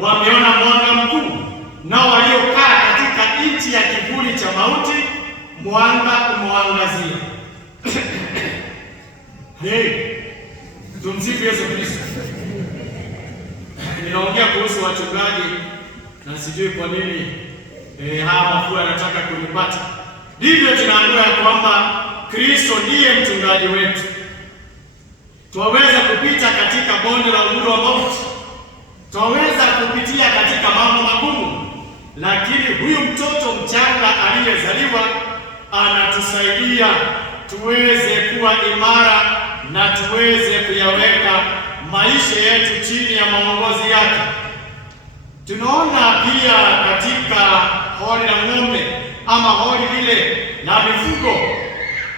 wameona mwanga mkuu, nao waliokaa katika nchi ya kivuli cha mauti mwanga umewaangazia. Hey, tumsifu Yesu Kristo. Ninaongea kuhusu wachungaji na sijui kwa nini hawa wafua wanataka kunipata. Ndivyo tunaambiwa kwamba Kristo ndiye mchungaji wetu. Twaweza kupita katika bonde la uvuli wa mauti, twaweza kupitia katika mambo magumu, lakini huyu mtoto mchanga aliyezaliwa anatusaidia tuweze kuwa imara na tuweze kuyaweka maisha yetu chini ya maongozi yake. Tunaona pia katika hori la ng'ombe ama hori lile la mifugo,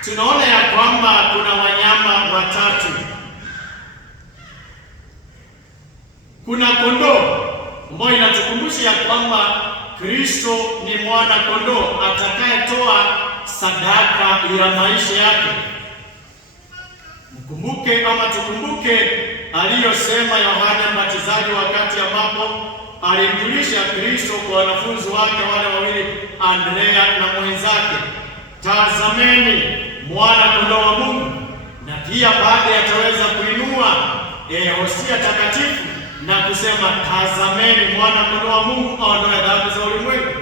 tunaona ya kwamba kuna wanyama watatu. Kuna kondoo ambayo inatukumbusha ya kwamba Kristo ni mwana kondoo atakayetoa sadaka ya maisha yake. Mkumbuke ama tukumbuke aliyosema Yohana Mbatizaji wakati ambapo alimjulisha Kristo kwa wanafunzi wake wale wawili, Andrea na mwenzake, tazameni mwana kondoo wa Mungu. Na pia baada yataweza kuinua hosia takatifu na kusema tazameni mwana kondoo wa Mungu aondoe dhambi za ulimwengu.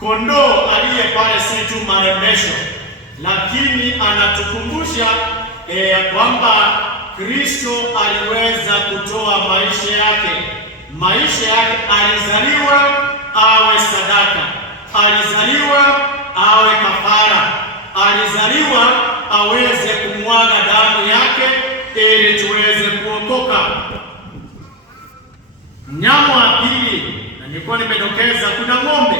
Kondoo aliye pale si tu marembesho, lakini anatukumbusha kwamba Kristo aliweza kutoa maisha yake. Maisha yake alizaliwa awe sadaka, alizaliwa awe kafara, alizaliwa aweze kumwaga damu yake ili tuweze kuokoka. Mnyama wa pili, na nilikuwa nimedokeza, kuna ng'ombe.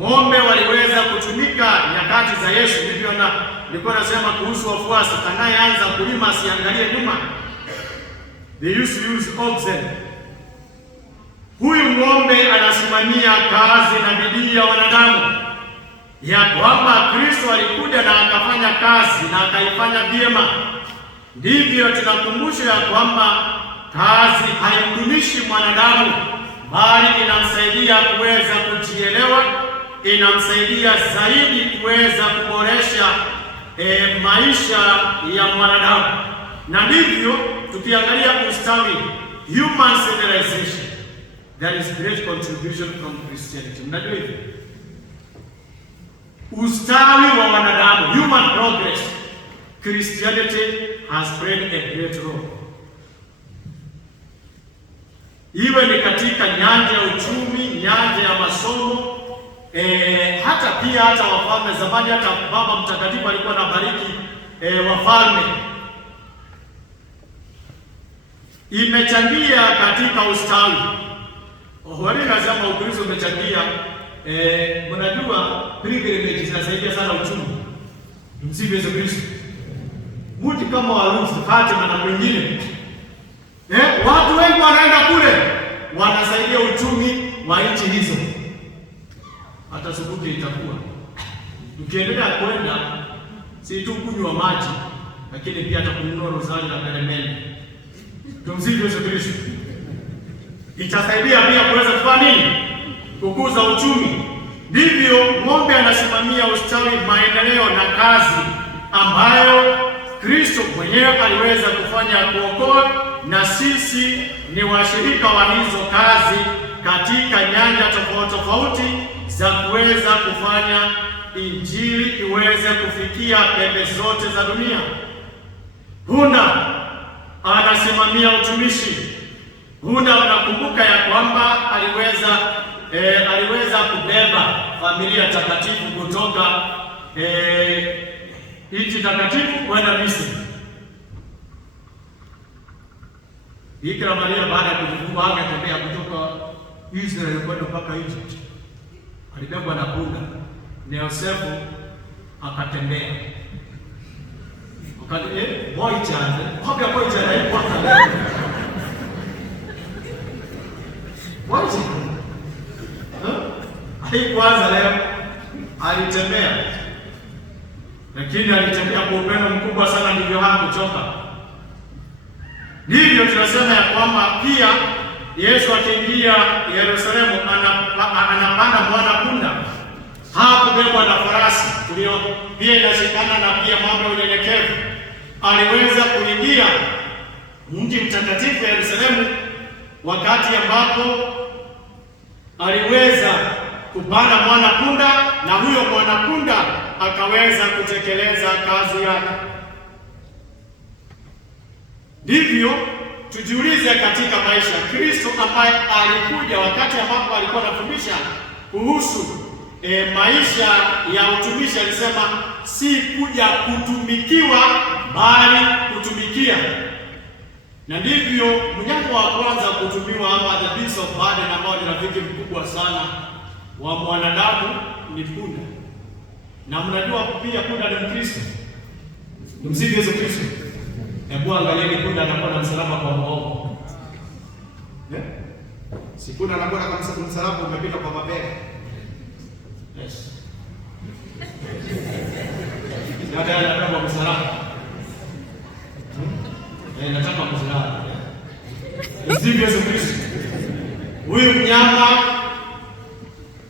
Ng'ombe waliweza kutumika nyakati za Yesu. Ndivyo na nilikuwa nasema kuhusu wafuasi, anayeanza kulima asiangalie nyuma. They used to use oxen. Huyu ng'ombe anasimamia kazi na bidii ya wanadamu, ya kwamba Kristo alikuja na akafanya kazi na akaifanya vyema. Ndivyo tunakumbushwa ya kwamba kazi haimdumishi mwanadamu, bali inamsaidia kuweza kujielewa, inamsaidia zaidi kuweza kuboresha maisha ya mwanadamu. Na ndivyo tukiangalia ustawi, human civilization, there is great contribution from Christianity. Mnajua hivyo? Ustawi wa wanadamu, human progress, Christianity has played a great role. Iwe ni katika nyanja ya uchumi, nyanja ya masomo, hata pia hata wafalme zamani, hata Baba Mtakatifu alikuwa anabariki wafalme. Imechangia katika ustawi. Wale nasema Ukristo umechangia. Mnajua pilgrimage zinasaidia sana uchumi. Msifu Yesu Kristo. Mtu kama Warusi, Fatima na wengine, watu wengi wanaenda kule, wanasaidia uchumi wa nchi hizo. Hata subuhi itakuwa ukiendelea kwenda, si tu kunywa maji, lakini pia hata kununua rozari na peremende. Tumsifu Yesu Kristo. Itasaidia pia kuweza kufanya nini? Kukuza uchumi. Ndivyo ng'ombe anasimamia ustawi, maendeleo na kazi ambayo Kristo mwenyewe aliweza kufanya kuokoa, na sisi ni washirika wa hizo kazi katika nyanja tofauti tofauti za kuweza kufanya injili iweze kufikia pembe zote za dunia. Huna anasimamia utumishi. Huna unakumbuka ya kwamba aliweza kubeba familia takatifu kutoka nchi takatifu kwenda Misri. Bikira Maria baada ya kujifungua akatembea kutoka Israeli kwenda mpaka Egypt. Alibebwa na punda. Na Yosefu akatembea. Boy child. Hoga boy child kwa kale. Wacha. Haikuanza leo. Alitembea. Lakini alitembea kwa upendo mkubwa sana, ndivyo hakuchoka. Ndivyo tunasema ya kwamba pia Yesu akiingia Yerusalemu anapanda mwana punda, hakubebwa na farasi, ndio pia inashikana na pia mambo ya unyenyekevu. Aliweza kuingia mji mtakatifu wa Yerusalemu wakati ambapo aliweza kupanda mwana punda, na huyo mwana punda akaweza kutekeleza kazi yake. Ndivyo tujiulize katika maisha, Kristo ambaye alikuja wakati ambapo alikuwa anafundisha kuhusu maisha ya utumishi, alisema si kuja kutumikiwa bali kutumikia. Na ndivyo mnyama wa kwanza kutumiwa ama the beast of burden, ambao ni rafiki mkubwa sana wa mwanadamu, ni punda. Na mnajua pia punda ni Mkristo. Tumsifu Yesu Kristo. Hebu angalieni punda anakuwa na msalaba kwa mgongo. Si punda anakuwa na msalaba umepita kwa mabega. Yes. Dada anataka msalaba. Nataka msalaba. Tumsifu Yesu Kristo. Huyu mnyama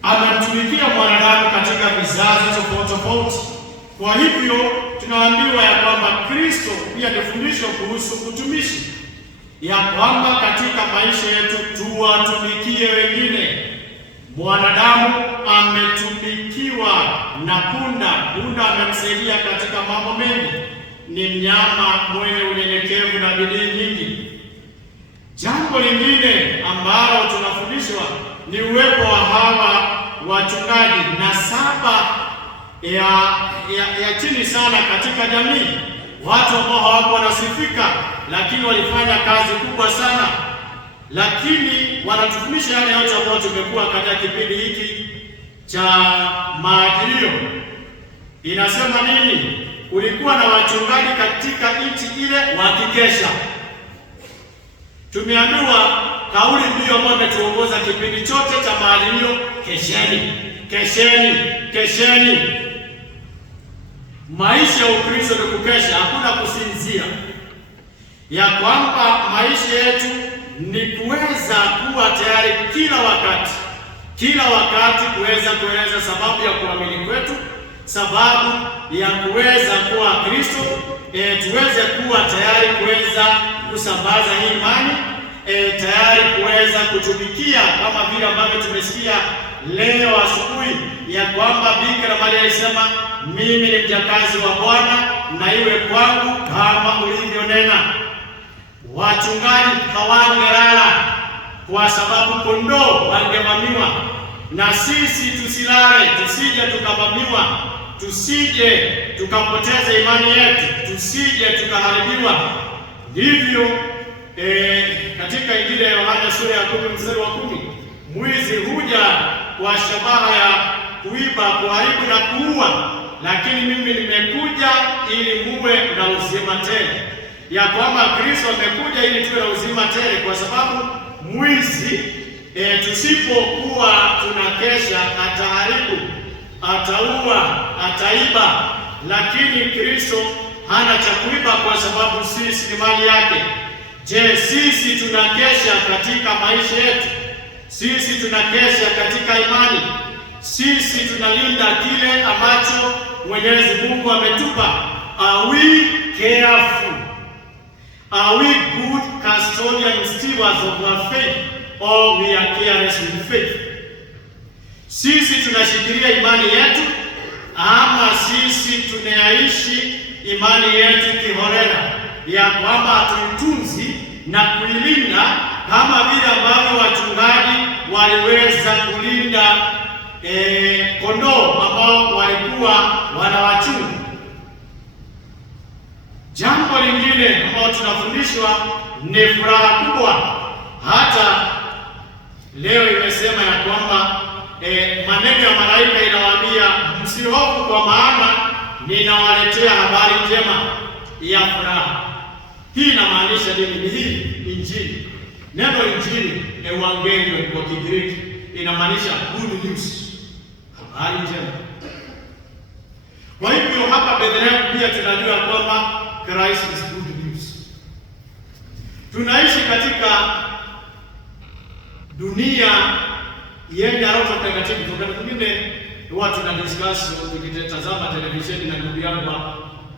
anamtumikia mwanadamu katika vizazi tofauti tofauti. Kwa hivyo tunaambiwa ya kwamba Kristo pia ni fundisho kuhusu utumishi, ya kwamba katika maisha yetu tuwatumikie wengine. Mwanadamu ametumikiwa na punda. Punda amemsaidia katika mambo mengi. Ni mnyama mwenye unyenyekevu na bidii nyingi. Jambo lingine ambalo tunafundishwa ni uwepo wa hawa wachungaji na saba ya chini sana katika jamii, watu ambao hawako wanasifika, lakini walifanya kazi kubwa sana, lakini wanatufundisha yale yote ambayo tumekuwa katika kipindi hiki cha Majilio. Inasema nini? Kulikuwa na wachungaji katika nchi ile wakikesha. Tumeambiwa kauli mbiu ambayo imetuongoza kipindi chote cha Majilio, kesheni, kesheni, kesheni. Maisha ya Ukristo ni kukesha, hakuna kusinzia. Ya kwamba maisha yetu ni kuweza kuwa tayari kila wakati kuweza kueleza sababu ya kuamini kwetu, sababu ya kuweza kuwa Kristo, tuweze kuwa tayari kuweza kusambaza hii imani, tayari kuweza kutumikia, kama vile ambavyo tumesikia leo asubuhi ya kwamba Bikira Maria alisema, mimi ni mjakazi wa Bwana, na iwe kwangu kama ulivyonena. Wachungaji hawangelala kwa sababu kondoo wangevamiwa, na sisi tusilale, tusije tukavamiwa, tusije tukapoteza imani yetu, tusije tukaharibiwa. Ndivyo katika Injili ya Yohana sura ya 10 mstari wa 10, mwizi huja kwa shabaha ya kuiba, kuharibu na kuua, lakini mimi nimekuja ili muwe na uzima tele. Ya kwamba Kristo amekuja ili tuwe na uzima tele, kwa sababu mwizi tusipokuwa tunakesha ataharibu, ataua, ataiba, lakini Kristo hana cha kuiba kwa sababu sisi ni mali yake. Je, sisi tunakesha katika maisha yetu? Sisi tunakesha katika imani? Sisi tunalinda kile ambacho Mwenyezi Mungu ametupa? Are we careful? Are we good custodian stewards of our faith, or we are careless with faith? Sisi tunashikilia imani yetu ama sisi tunaishi imani yetu kiholela, ya kwamba hatuitunzi na kuilinda kama vile ambavyo wachungaji waliweza kulinda kondoo ambao walikuwa wanawachunga. Jambo lingine ambalo tunafundishwa ni furaha kubwa. Hata leo imesema ya kwamba maneno ya malaika inawaambia, msihofu kwa maana ninawaletea habari njema ya furaha. Hii inamaanisha nini? Ni hii Injili. Neno Injili, evangelion kwa Kigiriki, inamaanisha good news, habari njema. Kwa hivyo hapa Bethlehem pia tunajua kwamba Christ is good news. Tunaishi katika dunia iende Roho Mtakatifu. Wakati mwingine huwa tuna discuss tukitazama televisheni na ndugu yangu hapa,